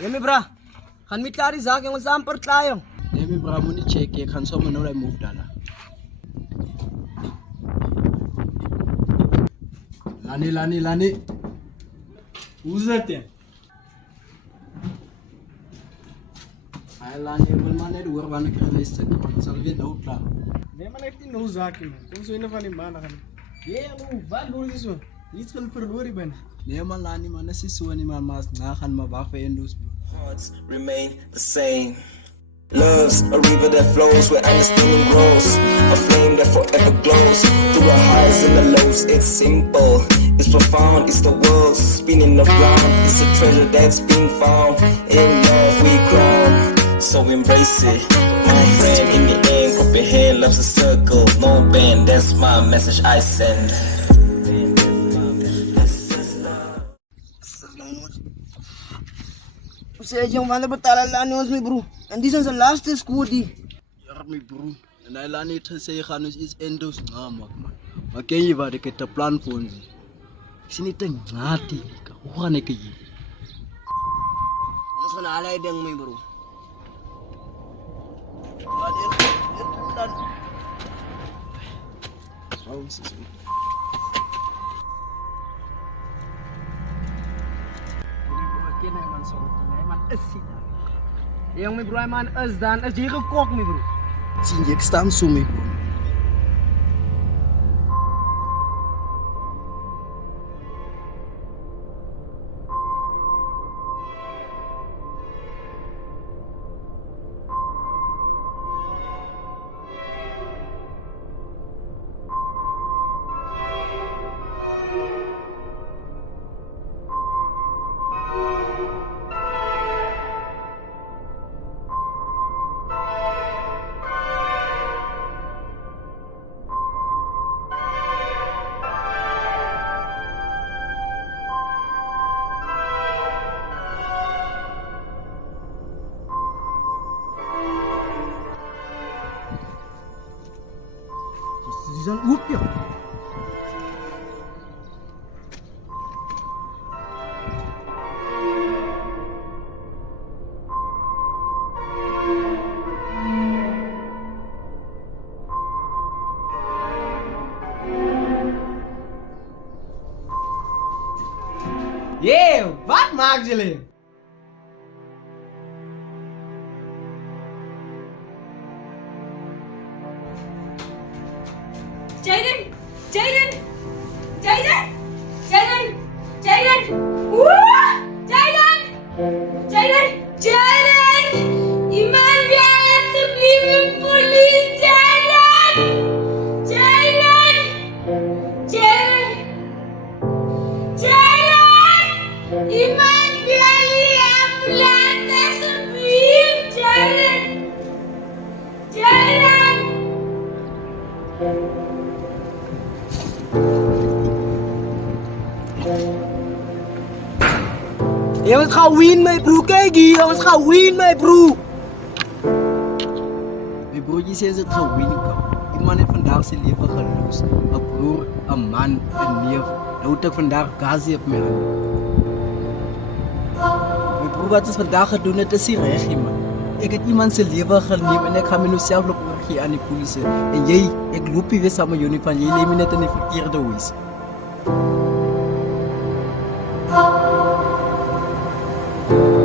Yemi bra, kan mit klari zak yang samper tlayong. Nemi bra muni check ye kan so mano lai move dala. Lani. Who's that then? Ay lani wil man net hoor wanneer ek lees dit. Sal weet nou klaar. Nee man heeft die nou zaken man. Kom zo in van die man gaan. Ja, wat doe je zo? Iets van verloren ben. Nee man lani man, as is so nie man mas na gaan maar wag vir endos. Hearts remain the same. Love's a river that flows where understanding grows. A flame that forever glows. Through the highs and the lows, it's simple. It's profound, it's the world spinning around. It's a treasure that's been found. In love we ground, so embrace it. My friend, in the end, put your hand, love's a circle. No bend, that's my message I send. Saya jeng mana bertalan lani ons mi bro. En this is the last school die. Ja my bro. En hy lani het gesê gaan ons iets endos na maak man. Maar ken jy wat ek het 'n plan vir ons? Ek sien net 'n ngati. Hoe gaan ek hier? Ons gaan alai ding my bro. Dan. Oh, sis. Yang my bro man is dan is jy gekok my bro. Sien jy ek staan so my bro. Dis al oop joh. Wat maak jullie? Jaden! Woo! Jaden! Iman biar sebelum polis Jaden! Iman biar ambulans sebelum Jaden! Ons gaan win my bro, kyk hier, ons gaan win my bro. My broertjie sê dit gaan win kan. Iemand het vandag sy lewe geloos. 'n Broer, 'n man, 'n neef. Nou het ek vandag gasie op my hand. My broer wat is vandag gedoen het is nie reg nie man. Ek het iemand se lewe geneem en ek gaan my nou self loop oorgee aan die polisie. En jy, ek loop nie weer saam met jou nie van jy lê my net in die verkeerde huis. Thank you.